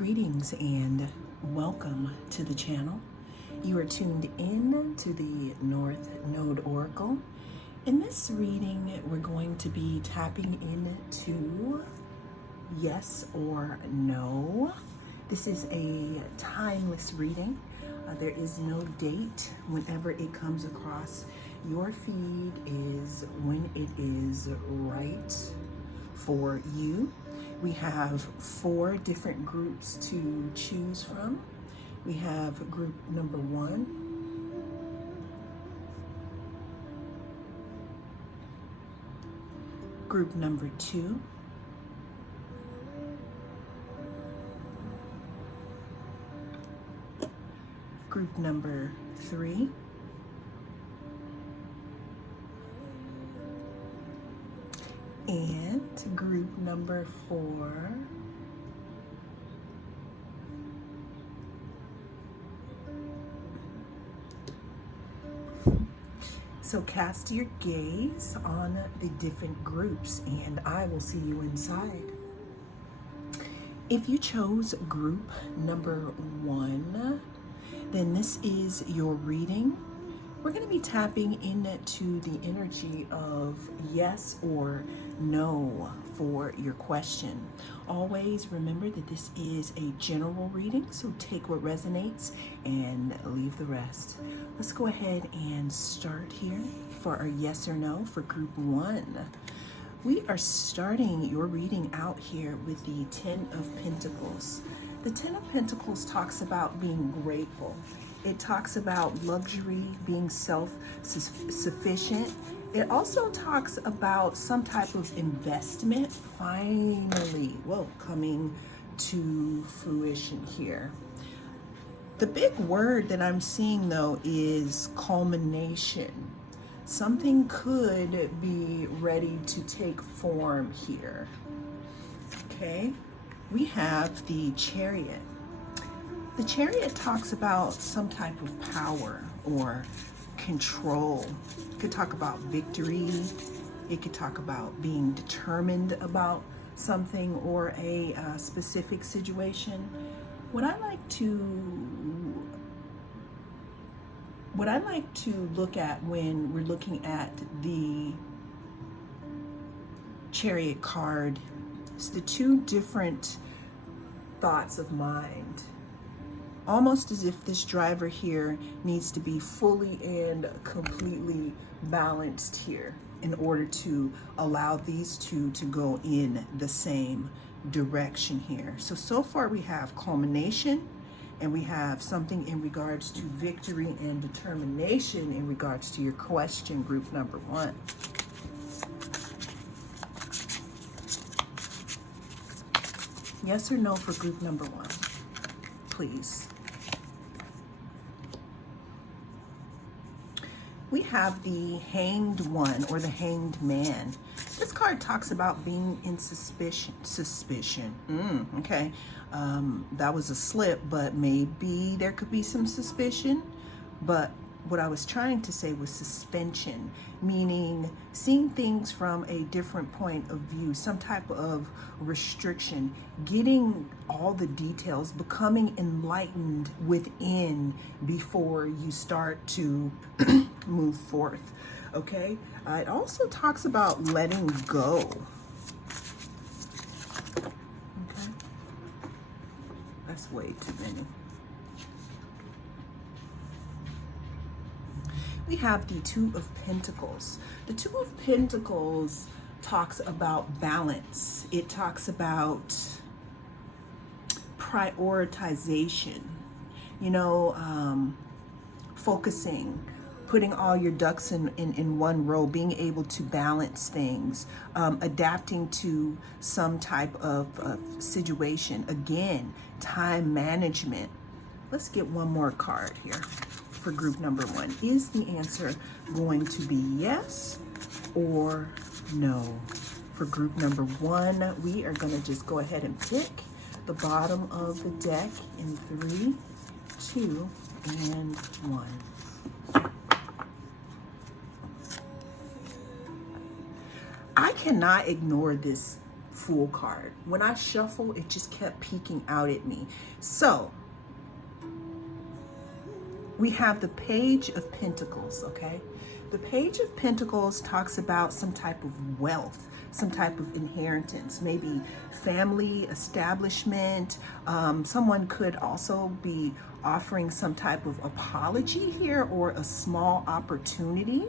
Greetings and welcome to the channel. You are tuned in to the North Node Oracle. In this reading, we're going to be tapping into yes or no. This is a timeless reading. There is no date. Whenever it comes across your feed is when it is right for you. We have 4 different groups to choose from. We have group number 1, group number 2, group number 3, and group number 4. So cast your gaze on the different groups and I will see you inside. If you chose group number 1, then this is your reading. We're going to be tapping into the energy of yes or no for your question. Always remember that this is a general reading, so take what resonates and leave the rest. Let's go ahead and start here for our yes or no for group 1. We are starting your reading out here with the 10 of Pentacles. The 10 of Pentacles talks about being grateful. It talks about luxury, being self-sufficient. It also talks about some type of investment finally, coming to fruition here. The big word that I'm seeing though is culmination. Something could be ready to take form here. Okay, we have the Chariot. The Chariot talks about some type of power or control. It could talk about victory. It could talk about being determined about something or a specific situation. What I like to look at when we're looking at the Chariot card is the 2 different thoughts of mind. Almost as if this driver here needs to be fully and completely balanced here in order to allow these 2 to go in the same direction here. So far we have culmination and we have something in regards to victory and determination in regards to your question, group number 1. Yes or no for group number 1, please. We have the Hanged One or the Hanged Man. This card talks about being in suspicion. Okay. That was a slip, but maybe there could be some suspicion. But what I was trying to say was suspension, meaning seeing things from a different point of view, some type of restriction, getting all the details, becoming enlightened within before you start to move forth. Okay, it also talks about letting go. Okay, that's way too many. We have the 2 of Pentacles. The 2 of Pentacles talks about balance. It talks about prioritization, focusing, putting all your ducks in one row, being able to balance things, adapting to some type of situation. Again, time management. Let's get one more card here for group number 1. Is the answer going to be yes or no? For group number 1, we are going to just go ahead and pick the bottom of the deck in 3, 2, and 1. I cannot ignore this Fool card. When I shuffle, it just kept peeking out at me. So we have the Page of Pentacles, okay? The Page of Pentacles talks about some type of wealth, some type of inheritance, maybe family establishment. Someone could also be offering some type of apology here, or a small opportunity.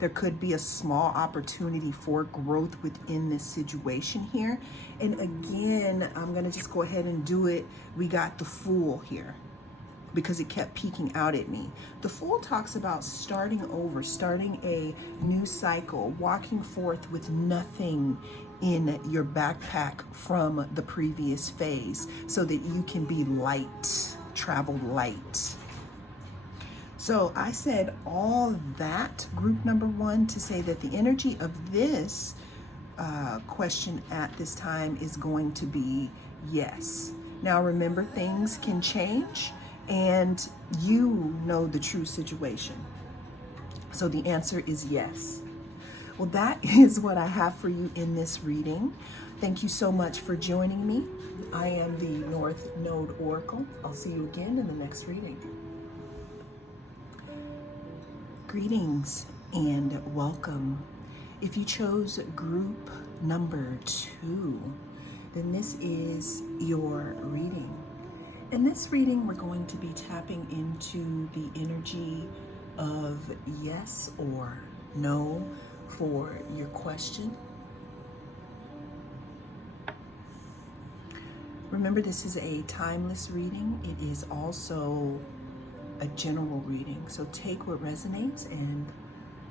There could be a small opportunity for growth within this situation here. And again, I'm going to just go ahead and do it. We got the Fool here because it kept peeking out at me. The Fool talks about starting over, starting a new cycle, walking forth with nothing in your backpack from the previous phase so that you can be light, travel light. So I said all that, group number one, to say that the energy of this question at this time is going to be yes. Now remember, things can change and you know the true situation. So the answer is yes. Well, that is what I have for you in this reading. Thank you so much for joining me. I am the North Node Oracle. I'll see you again in the next reading. Greetings and welcome. If you chose group number 2, then this is your reading. In this reading, we're going to be tapping into the energy of yes or no for your question. Remember, this is a timeless reading. It is also a general reading. So take what resonates and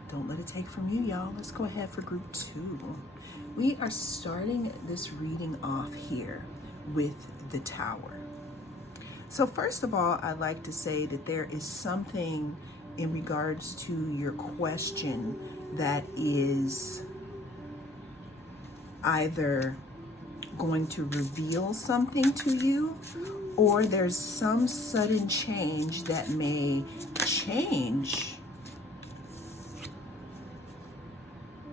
don't let it take from you, y'all. Let's go ahead for group 2. We are starting this reading off here with the Tower. So first of all, I'd like to say that there is something in regards to your question that is either going to reveal something to you, or there's some sudden change that may change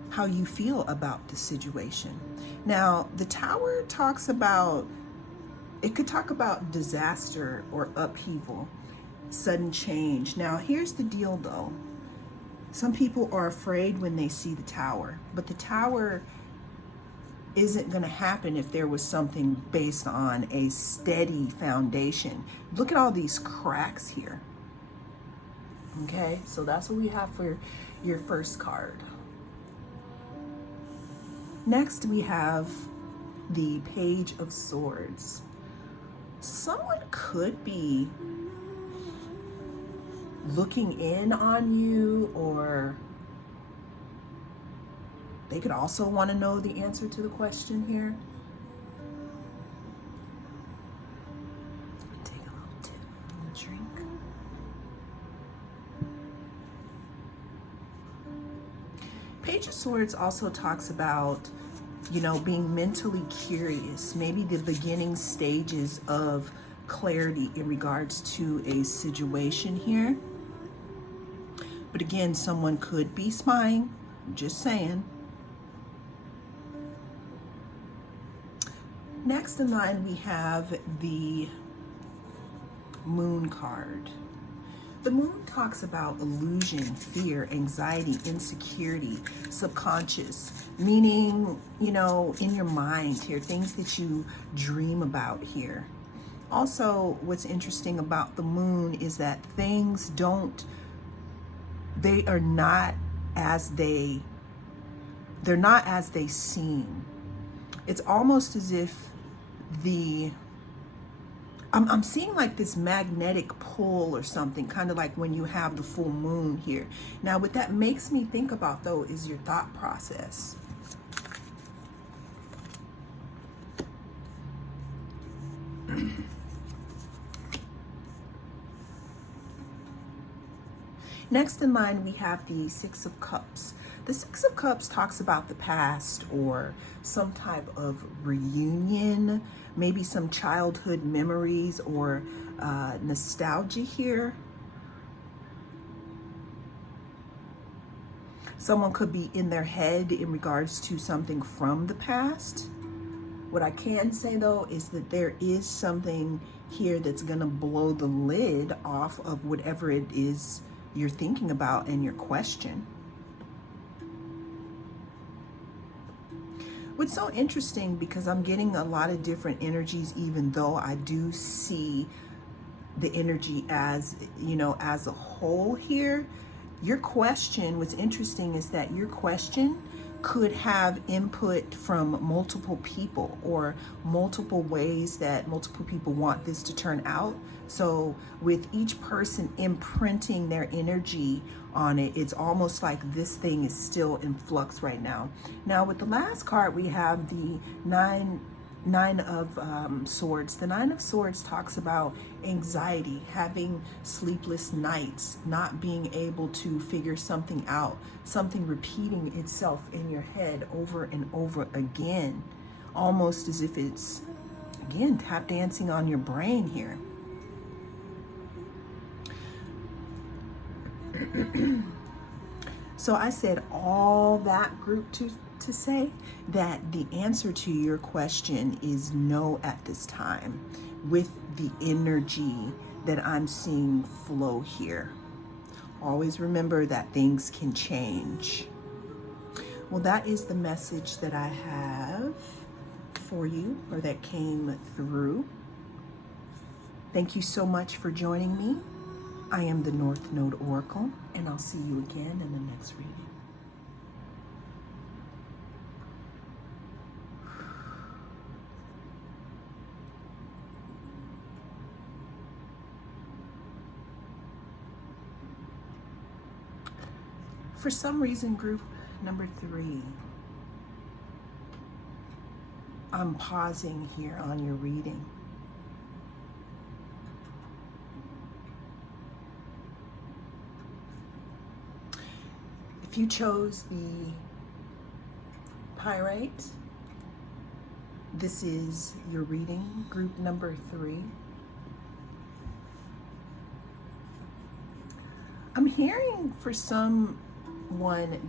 how you feel about the situation. Now, the Tower talks about, it could talk about disaster or upheaval, sudden change. Now, here's the deal though. Some people are afraid when they see the Tower, but the Tower isn't going to happen if there was something based on a steady foundation. Look at all these cracks here. Okay, so that's what we have for your first card. Next, we have the Page of Swords. Someone could be looking in on you, or they could also want to know the answer to the question here. Take a little tip and drink. Page of Swords also talks about, you know, being mentally curious, maybe the beginning stages of clarity in regards to a situation here. But again, someone could be spying, I'm just saying. Next in line, we have the Moon card. The Moon talks about illusion, fear, anxiety, insecurity, subconscious, meaning, you know, in your mind here, things that you dream about here. Also, what's interesting about the Moon is that things they're not as they seem. It's almost as if I'm seeing like this magnetic pull or something, kind of like when you have the full moon here. Now, what that makes me think about though is your thought process. Next in line, we have the Six of Cups. The Six of Cups talks about the past or some type of reunion, maybe some childhood memories or nostalgia here. Someone could be in their head in regards to something from the past. What I can say though is that there is something here that's going to blow the lid off of whatever it is you're thinking about and your question. What's so interesting, because I'm getting a lot of different energies, even though I do see the energy as, you know, as a whole here. Your question, what's interesting is that your question could have input from multiple people, or multiple ways that multiple people want this to turn out. So with each person imprinting their energy on it, it's almost like this thing is still in flux right now. Now with the last card, we have the Nine of Swords. The Nine of Swords talks about anxiety, having sleepless nights, not being able to figure something out, something repeating itself in your head over and over again, almost as if it's, again, tap dancing on your brain here. So I said all that group to say that the answer to your question is no at this time, with the energy that I'm seeing flow here. Always remember that things can change. Well, that is the message that I have for you, or that came through. Thank you so much for joining me. I am the North Node Oracle, and I'll see you again in the next reading. For some reason, group number 3, I'm pausing here on your reading. If you chose the Pyrite, this is your reading, group number 3. I'm hearing for someone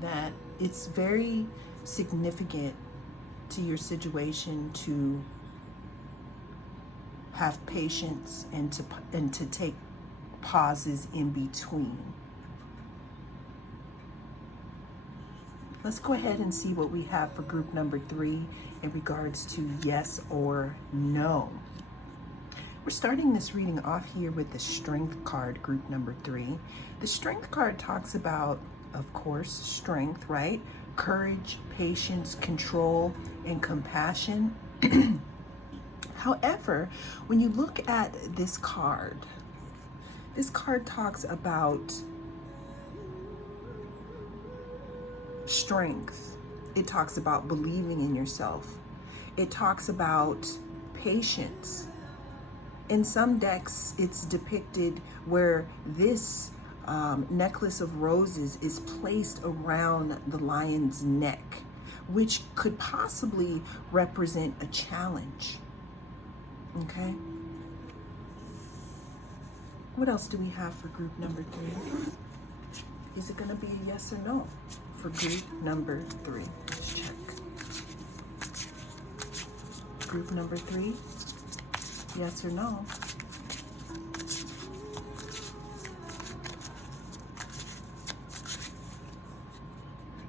that it's very significant to your situation to have patience and to take pauses in between. Let's go ahead and see what we have for group number 3 in regards to yes or no. We're starting this reading off here with the Strength card, group number 3. The Strength card talks about, of course, strength, right? Courage, patience, control, and compassion. However, when you look at this card talks about strength. It talks about believing in yourself. It talks about patience. In some decks, it's depicted where this necklace of roses is placed around the lion's neck, which could possibly represent a challenge. Okay? What else do we have for group number 3? Is it going to be a yes or no for group number 3? Let's check. Group number 3, yes or no?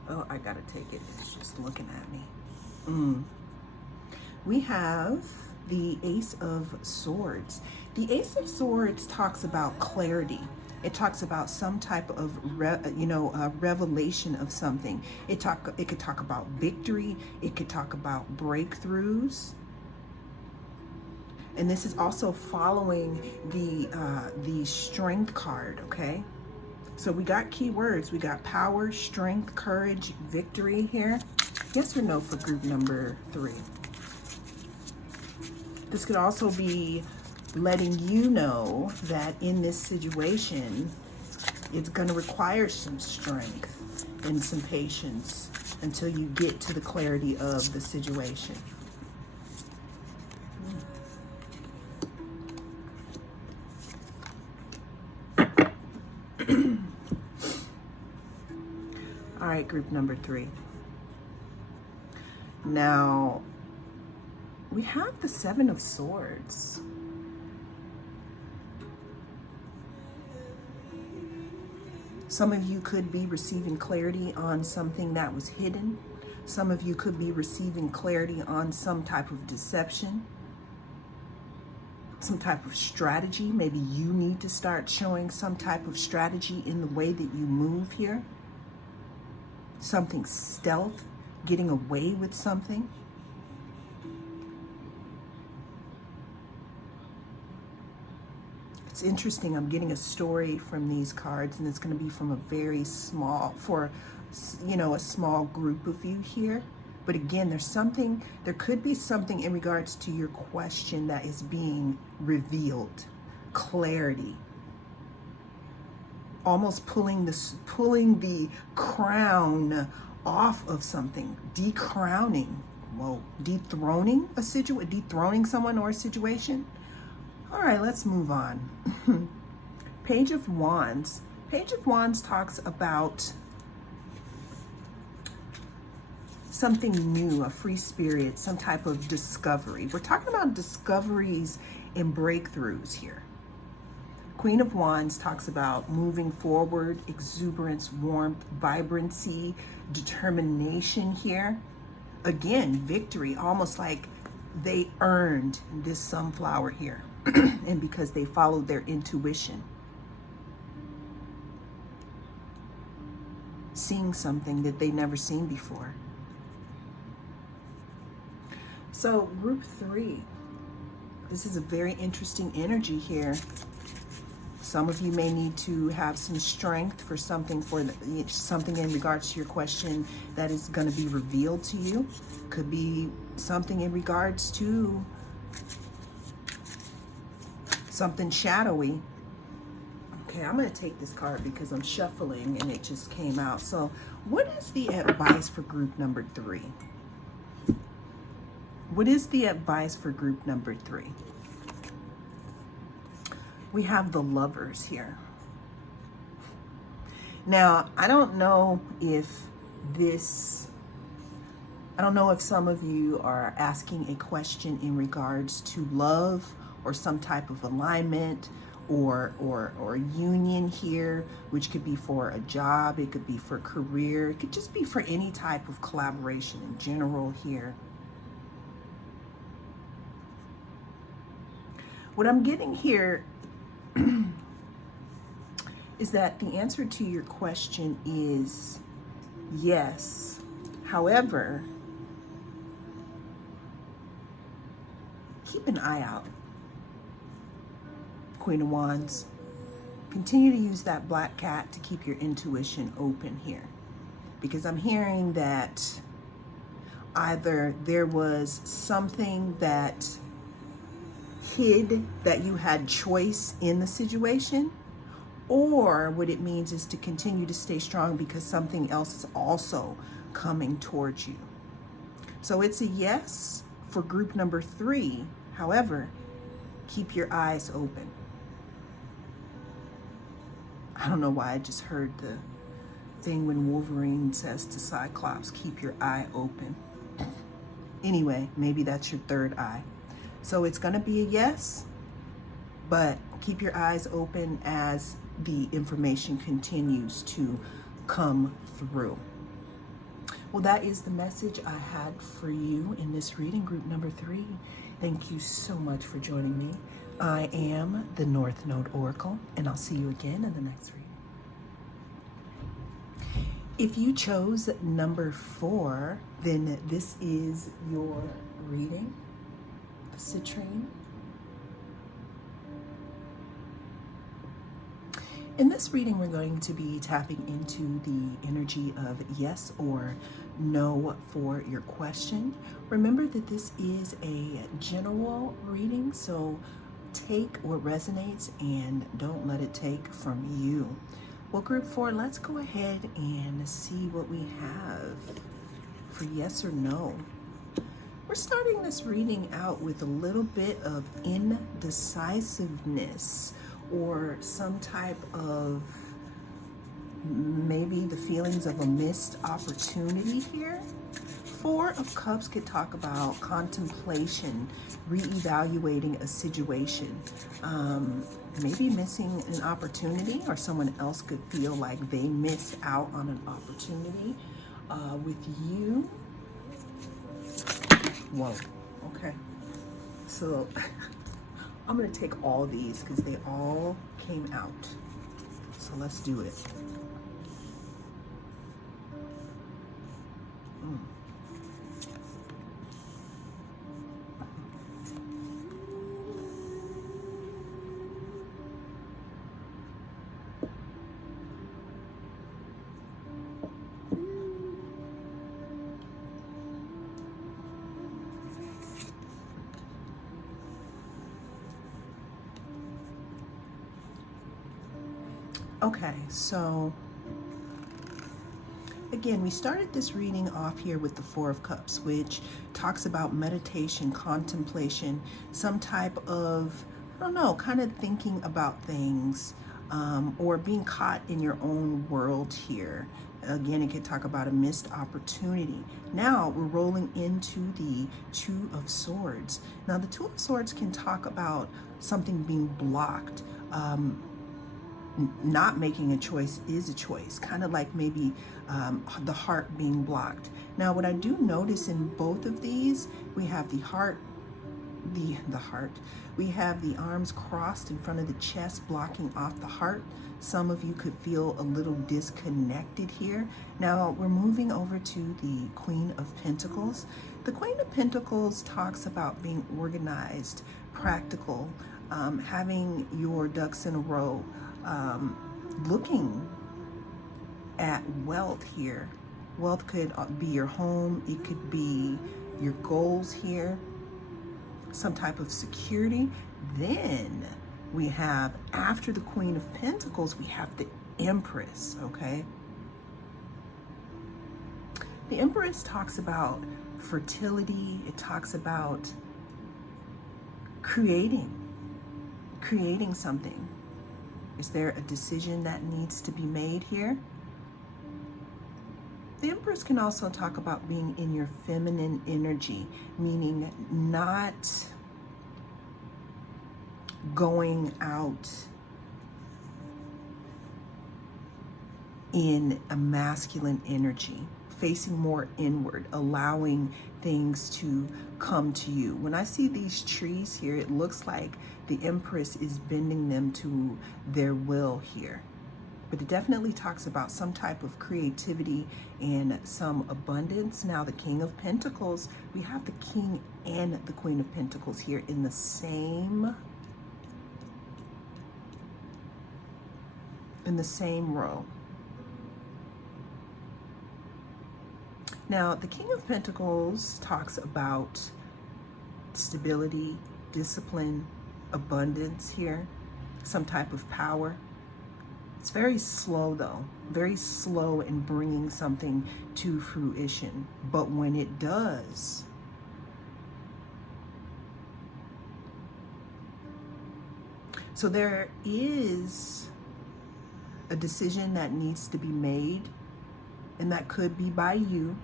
Oh, I gotta take it. It's just looking at me. We have the Ace of Swords. The Ace of Swords talks about clarity. It talks about some type of revelation of something. It could talk about victory. It could talk about breakthroughs. And this is also following the Strength card, okay? So we got keywords. We got power, strength, courage, victory here. Yes or no for group number 3? This could also be letting you know that in this situation, it's going to require some strength and some patience until you get to the clarity of the situation. All right, group number 3. Now, We have the Seven of Swords. Some of you could be receiving clarity on something that was hidden. Some of you could be receiving clarity on some type of deception, some type of strategy. Maybe you need to start showing some type of strategy in the way that you move here. Something stealth, getting away with something. It's interesting, I'm getting a story from these cards, and it's going to be from a very small, for, you know, a small group of you here. But again, there could be something in regards to your question that is being revealed. Clarity. Almost pulling the crown off of something. Decrowning. Whoa. Dethroning a situation, dethroning someone or a situation. All right, let's move on. Page of Wands. Page of Wands talks about something new, a free spirit, some type of discovery. We're talking about discoveries and breakthroughs here. Queen of Wands talks about moving forward, exuberance, warmth, vibrancy, determination here. Again, victory, almost like they earned this sunflower here. And because they followed their intuition. Seeing something that they never seen before. So group 3, this is a very interesting energy here. Some of you may need to have some strength for something in regards to your question that is going to be revealed to you. Could be something in regards to something shadowy. Okay, I'm going to take this card because I'm shuffling and it just came out. So what is the advice for group number 3? What is the advice for group number 3? We have the Lovers here. Now, I don't know if some of you are asking a question in regards to love or some type of alignment or union here, which could be for a job, it could be for career, it could just be for any type of collaboration in general here. What I'm getting here is that the answer to your question is yes. However, keep an eye out. Queen of Wands. Continue to use that black cat to keep your intuition open here. Because I'm hearing that either there was something that hid that you had choice in the situation, or what it means is to continue to stay strong because something else is also coming towards you. So it's a yes for group number 3. However, keep your eyes open. I don't know why I just heard the thing when Wolverine says to Cyclops, keep your eye open. Anyway, maybe that's your third eye. So it's going to be a yes, but keep your eyes open as the information continues to come through. Well, that is the message I had for you in this reading, group number 3. Thank you so much for joining me. I am the North Node Oracle, and I'll see you again in the next reading. If you chose number 4, then this is your reading. The citrine. In this reading, we're going to be tapping into the energy of yes or no for your question. Remember that this is a general reading, so take what resonates and don't let it take from you. Well, group 4, let's go ahead and see what we have for yes or no. We're starting this reading out with a little bit of indecisiveness or some type of maybe the feelings of a missed opportunity here Four of Cups could talk about contemplation, reevaluating a situation, maybe missing an opportunity, or someone else could feel like they missed out on an opportunity with you. Whoa, okay. So I'm going to take all these because they all came out. So let's do it. Okay, so again, we started this reading off here with the Four of Cups, which talks about meditation, contemplation, some type of, I don't know, kind of thinking about things, or being caught in your own world here. Again, it could talk about a missed opportunity. Now we're rolling into the Two of Swords. Now the Two of Swords can talk about something being blocked. Not making a choice is a choice, kind of like maybe the heart being blocked. Now, what I do notice in both of these, we have the heart, we have the arms crossed in front of the chest, blocking off the heart. Some of you could feel a little disconnected here. Now, we're moving over to the Queen of Pentacles. The Queen of Pentacles talks about being organized, practical, having your ducks in a row, looking at wealth here. Wealth could be your home, it could be your goals here, some type of security. Then we have, after the Queen of Pentacles, we have the Empress, okay? The Empress talks about fertility, it talks about creating something. Is there a decision that needs to be made here? The Empress can also talk about being in your feminine energy, meaning not going out in a masculine energy, facing more inward, allowing things to come to you. When I see these trees here, it looks like the Empress is bending them to their will here. But it definitely talks about some type of creativity and some abundance. Now, the King of Pentacles, we have the King and the Queen of Pentacles here in the same row. Now, the King of Pentacles talks about stability, discipline, abundance here, some type of power. It's very slow though, very slow in bringing something to fruition. But when it does, so there is a decision that needs to be made, and that could be by you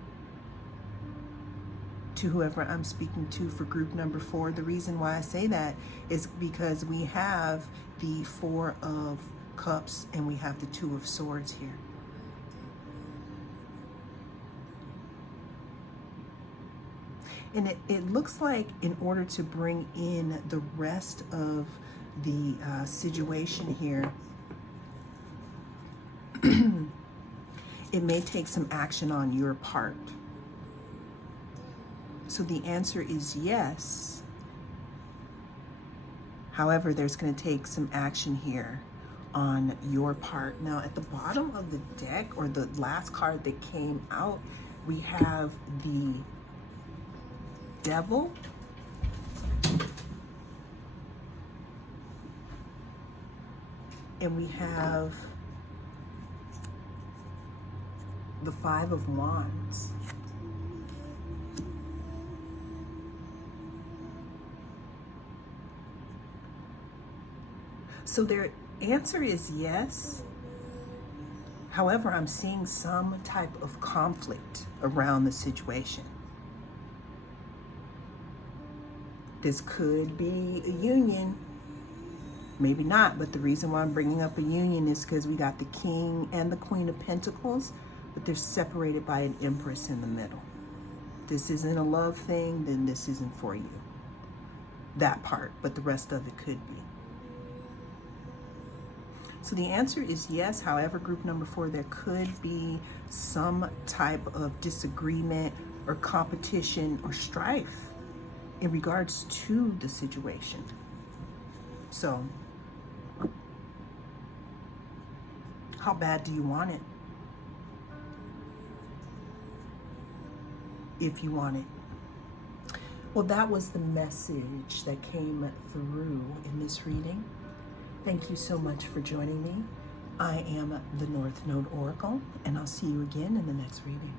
to whoever I'm speaking to for group number 4. The reason why I say that is because we have the Four of Cups and we have the Two of Swords here. And it looks like in order to bring in the rest of the situation here, it may take some action on your part. So the answer is yes. However, there's going to take some action here on your part. Now, at the bottom of the deck, or the last card that came out, we have the Devil, and we have the Five of Wands. So their answer is yes. However, I'm seeing some type of conflict around the situation. This could be a union. Maybe not, but the reason why I'm bringing up a union is because we got the King and the Queen of Pentacles, but they're separated by an Empress in the middle. This isn't a love thing, then this isn't for you. That part, but the rest of it could be. So the answer is yes. However, group number 4, there could be some type of disagreement or competition or strife in regards to the situation. So, how bad do you want it? If you want it. Well, that was the message that came through in this reading. Thank you so much for joining me. I am the North Node Oracle, and I'll see you again in the next reading.